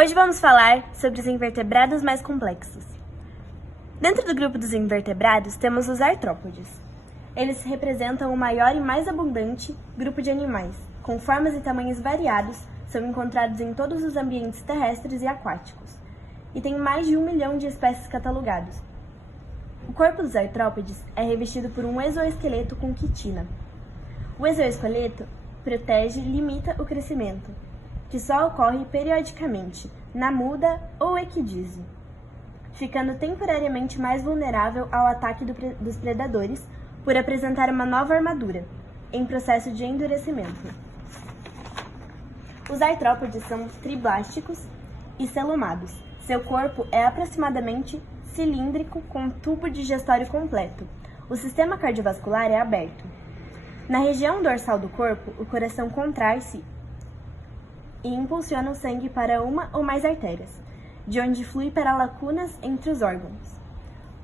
Hoje vamos falar sobre os invertebrados mais complexos. Dentro do grupo dos invertebrados temos os artrópodes. Eles representam o maior e mais abundante grupo de animais, com formas e tamanhos variados, são encontrados em todos os ambientes terrestres e aquáticos, e tem mais de 1 milhão de espécies catalogadas. O corpo dos artrópodes é revestido por um exoesqueleto com quitina. O exoesqueleto protege e limita o crescimento, que só ocorre periodicamente, na muda ou equidise, ficando temporariamente mais vulnerável ao ataque dos predadores por apresentar uma nova armadura, em processo de endurecimento. Os artrópodes são triblásticos e celumados. Seu corpo é aproximadamente cilíndrico com tubo digestório completo. O sistema cardiovascular é aberto. Na região dorsal do corpo, o coração contrai-se e impulsiona o sangue para uma ou mais artérias, de onde flui para lacunas entre os órgãos,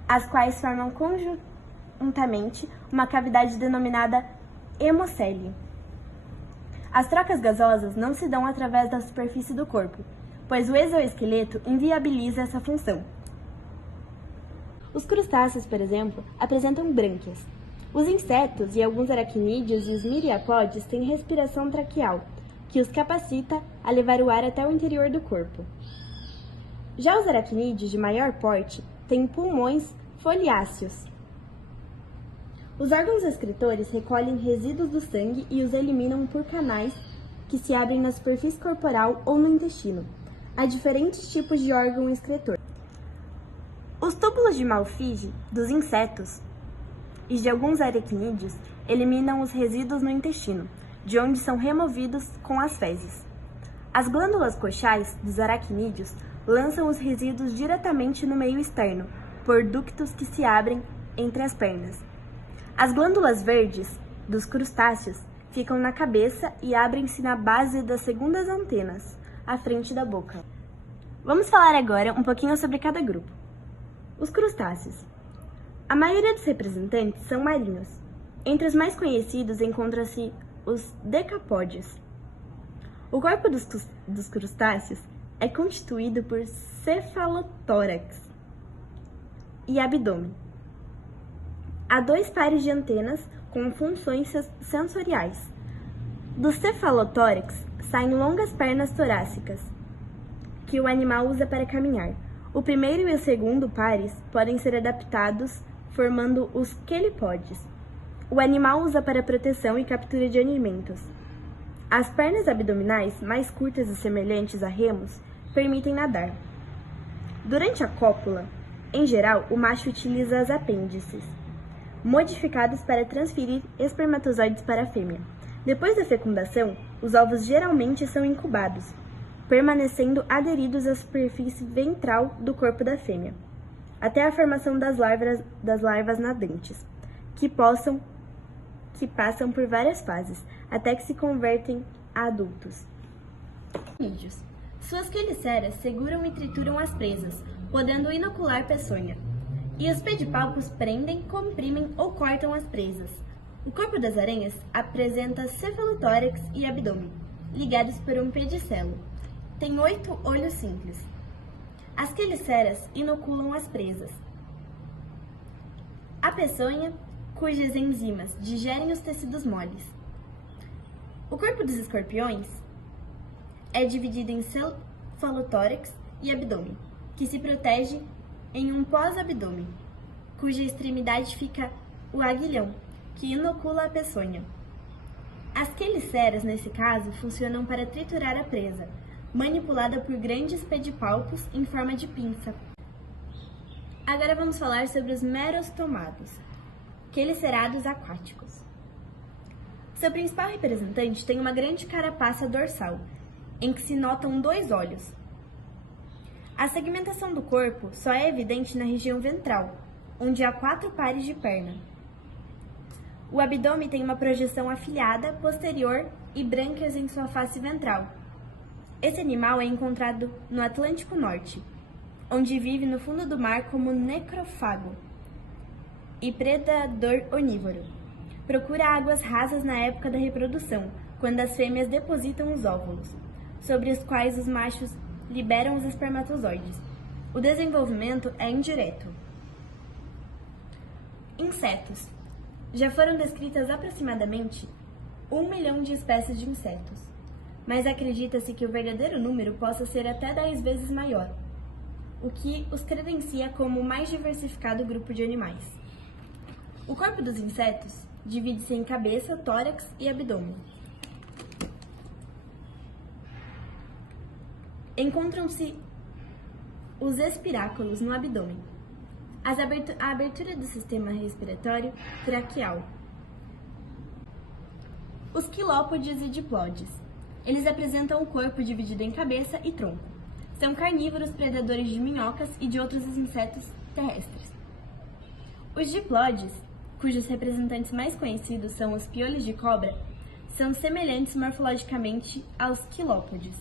as quais formam conjuntamente uma cavidade denominada hemocele. As trocas gasosas não se dão através da superfície do corpo, pois o exoesqueleto inviabiliza essa função. Os crustáceos, por exemplo, apresentam brânquias. Os insetos e alguns aracnídeos e os miriapódios têm respiração traqueal, que os capacita a levar o ar até o interior do corpo. Já os aracnídeos de maior porte têm pulmões foliáceos. Os órgãos excretores recolhem resíduos do sangue e os eliminam por canais que se abrem na superfície corporal ou no intestino. Há diferentes tipos de órgão excretor. Os túbulos de Malpighi dos insetos e de alguns aracnídeos eliminam os resíduos no intestino, de onde são removidos com as fezes. As glândulas coxais dos aracnídeos lançam os resíduos diretamente no meio externo, por ductos que se abrem entre as pernas. As glândulas verdes dos crustáceos ficam na cabeça e abrem-se na base das segundas antenas, à frente da boca. Vamos falar agora um pouquinho sobre cada grupo. Os crustáceos. A maioria dos representantes são marinhos. Entre os mais conhecidos encontram-se os decapódios. O corpo dos crustáceos é constituído por cefalotórax e abdômen. Há 2 pares de antenas com funções sensoriais. Do cefalotórax saem longas pernas torácicas, que o animal usa para caminhar. O primeiro e o segundo pares podem ser adaptados, formando os quelipódeos. O animal usa para proteção e captura de alimentos. As pernas abdominais, mais curtas e semelhantes a remos, permitem nadar. Durante a cópula, em geral, o macho utiliza as apêndices, modificados para transferir espermatozoides para a fêmea. Depois da fecundação, os ovos geralmente são incubados, permanecendo aderidos à superfície ventral do corpo da fêmea, até a formação das larvas nadantes, que passam por várias fases, até que se convertem a adultos. Suas queliceras seguram e trituram as presas, podendo inocular peçonha. E os pedipalpos prendem, comprimem ou cortam as presas. O corpo das aranhas apresenta cefalotórax e abdômen, ligados por um pedicelo. Tem 8 olhos simples. As queliceras inoculam as presas. A peçonha, cujas enzimas digerem os tecidos moles. O corpo dos escorpiões é dividido em cefalotórax e abdômen, que se protege em um pós-abdômen, cuja extremidade fica o aguilhão, que inocula a peçonha. As queliceras, nesse caso, funcionam para triturar a presa, manipulada por grandes pedipalpos em forma de pinça. Agora vamos falar sobre os merostomados, quelicerados aquáticos. Seu principal representante tem uma grande carapaça dorsal, em que se notam 2 olhos. A segmentação do corpo só é evidente na região ventral, onde há 4 pares de perna. O abdômen tem uma projeção afilhada, posterior e brânquias em sua face ventral. Esse animal é encontrado no Atlântico Norte, onde vive no fundo do mar como necrófago e predador onívoro. Procura águas rasas na época da reprodução, quando as fêmeas depositam os óvulos, sobre os quais os machos liberam os espermatozoides. O desenvolvimento é indireto. Insetos. Já foram descritas aproximadamente 1 milhão de espécies de insetos, mas acredita-se que o verdadeiro número possa ser até 10 vezes maior, o que os credencia como o mais diversificado grupo de animais. O corpo dos insetos divide-se em cabeça, tórax e abdômen. Encontram-se os espiráculos no abdômen, a abertura do sistema respiratório traqueal. Os quilópodes e diplóides. Eles apresentam o corpo dividido em cabeça e tronco. São carnívoros predadores de minhocas e de outros insetos terrestres. Os diplóides, cujos representantes mais conhecidos são os piolhos de cobra, são semelhantes morfologicamente aos quilópodes,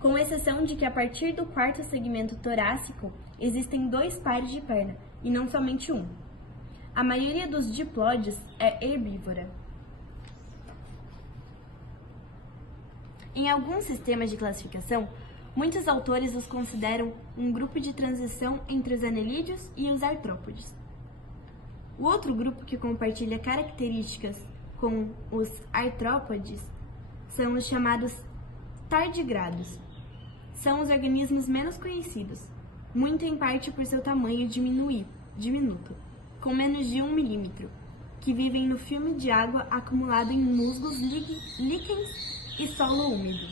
com exceção de que a partir do quarto segmento torácico existem 2 pares de perna e não somente um. A maioria dos diplóides é herbívora. Em alguns sistemas de classificação, muitos autores os consideram um grupo de transição entre os anelídeos e os artrópodes. O outro grupo que compartilha características com os artrópodes são os chamados tardigrados. São os organismos menos conhecidos, muito em parte por seu tamanho diminuto, com menos de 1 milímetro, que vivem no filme de água acumulado em musgos, líquens e solo úmido.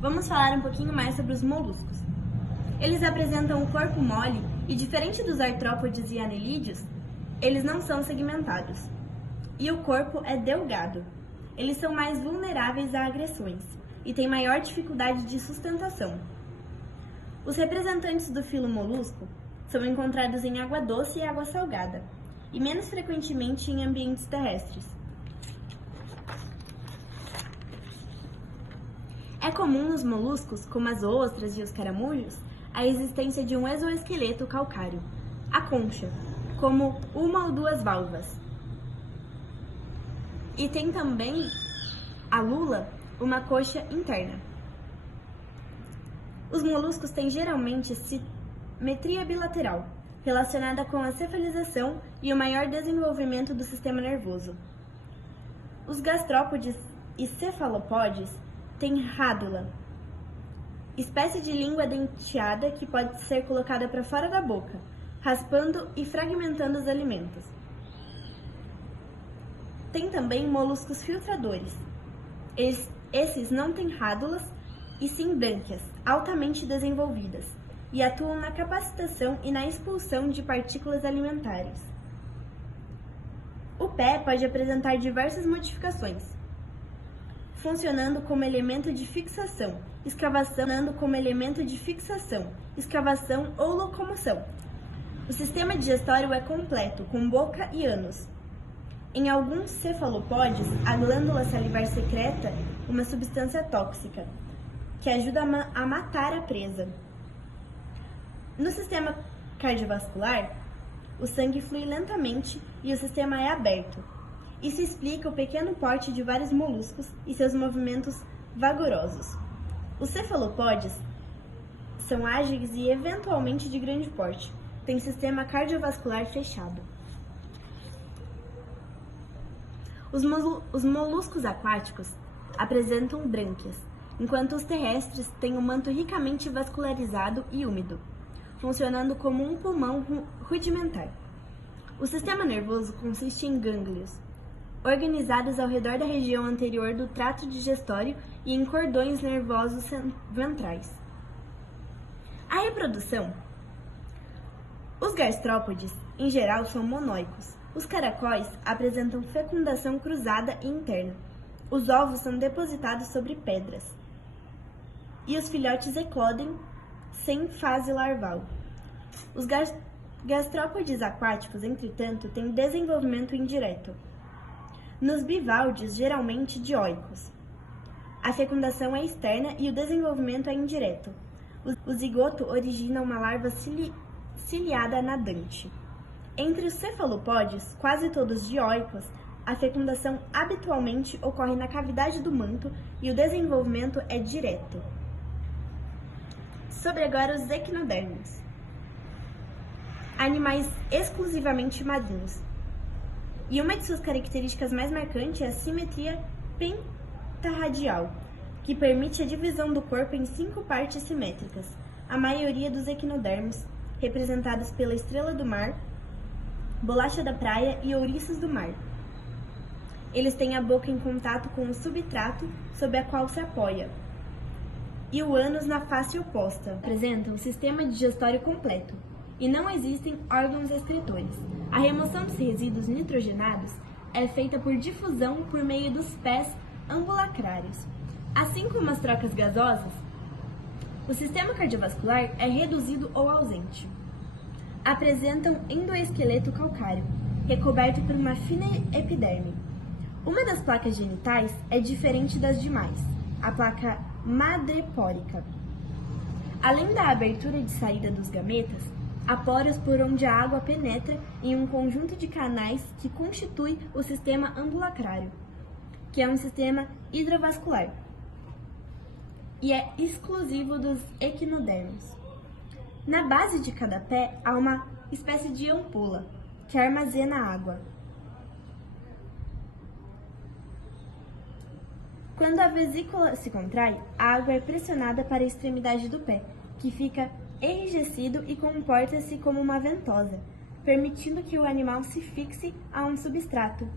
Vamos falar um pouquinho mais sobre os moluscos. Eles apresentam um corpo mole e, diferente dos artrópodes e anelídeos, eles não são segmentados. E o corpo é delgado. Eles são mais vulneráveis a agressões e têm maior dificuldade de sustentação. Os representantes do filo molusco são encontrados em água doce e água salgada, e menos frequentemente em ambientes terrestres. É comum nos moluscos, como as ostras e os caramujos, a existência de um exoesqueleto calcário, a concha, como 1 ou 2 valvas. E tem também a lula, uma coxa interna. Os moluscos têm geralmente simetria bilateral, relacionada com a cefalização e o maior desenvolvimento do sistema nervoso. Os gastrópodes e cefalopódeos têm rádula, espécie de língua denteada que pode ser colocada para fora da boca, raspando e fragmentando os alimentos. Tem também moluscos filtradores. Esses não têm rádulas e sim brânquias, altamente desenvolvidas, e atuam na capacitação e na expulsão de partículas alimentares. O pé pode apresentar diversas modificações, funcionando como elemento de fixação, escavação ou locomoção. O sistema digestório é completo, com boca e ânus. Em alguns cefalopódeos, a glândula salivar secreta uma substância tóxica, que ajuda a matar a presa. No sistema cardiovascular, o sangue flui lentamente e o sistema é aberto. Isso explica o pequeno porte de vários moluscos e seus movimentos vagarosos. Os cefalopódeos são ágeis e eventualmente de grande porte. Têm sistema cardiovascular fechado. Os moluscos aquáticos apresentam brânquias, enquanto os terrestres têm um manto ricamente vascularizado e úmido, funcionando como um pulmão rudimentar. O sistema nervoso consiste em gânglios, organizados ao redor da região anterior do trato digestório e em cordões nervosos ventrais. A reprodução. Os gastrópodes, em geral, são monóicos. Os caracóis apresentam fecundação cruzada e interna. Os ovos são depositados sobre pedras. E os filhotes eclodem sem fase larval. Os gastrópodes aquáticos, entretanto, têm desenvolvimento indireto. Nos bivalves, geralmente dioicos, a fecundação é externa e o desenvolvimento é indireto. O zigoto origina uma larva ciliada nadante. Entre os cefalopódeos, quase todos dioicos, a fecundação habitualmente ocorre na cavidade do manto e o desenvolvimento é direto. Sobre agora os equinodermos. Animais exclusivamente marinhos. E uma de suas características mais marcantes é a simetria pentarradial, que permite a divisão do corpo em 5 partes simétricas. A maioria dos equinodermos, representados pela estrela do mar, bolacha da praia e ouriços do mar. Eles têm a boca em contato com o substrato sobre a qual se apoia, e o ânus na face oposta. Apresentam um sistema digestório completo, e não existem órgãos excretores. A remoção dos resíduos nitrogenados é feita por difusão por meio dos pés ambulacrários. Assim como as trocas gasosas, o sistema cardiovascular é reduzido ou ausente. Apresentam endoesqueleto calcáreo, recoberto por uma fina epiderme. Uma das placas genitais é diferente das demais, a placa madrepórica. Além da abertura de saída dos gametas, há poros por onde a água penetra em um conjunto de canais que constitui o sistema ambulacrário, que é um sistema hidrovascular e é exclusivo dos equinodermos. Na base de cada pé há uma espécie de ampola que armazena água. Quando a vesícula se contrai, a água é pressionada para a extremidade do pé, que fica enrijecido e comporta-se como uma ventosa, permitindo que o animal se fixe a um substrato.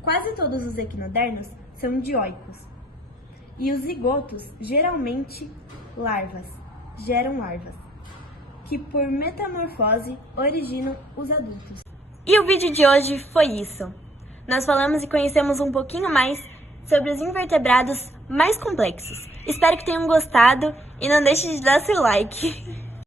Quase todos os equinodermos são dioicos, e os zigotos, geralmente geram larvas, que por metamorfose originam os adultos. E o vídeo de hoje foi isso. Nós falamos e conhecemos um pouquinho mais sobre os invertebrados mais complexos. Espero que tenham gostado e não deixe de dar seu like.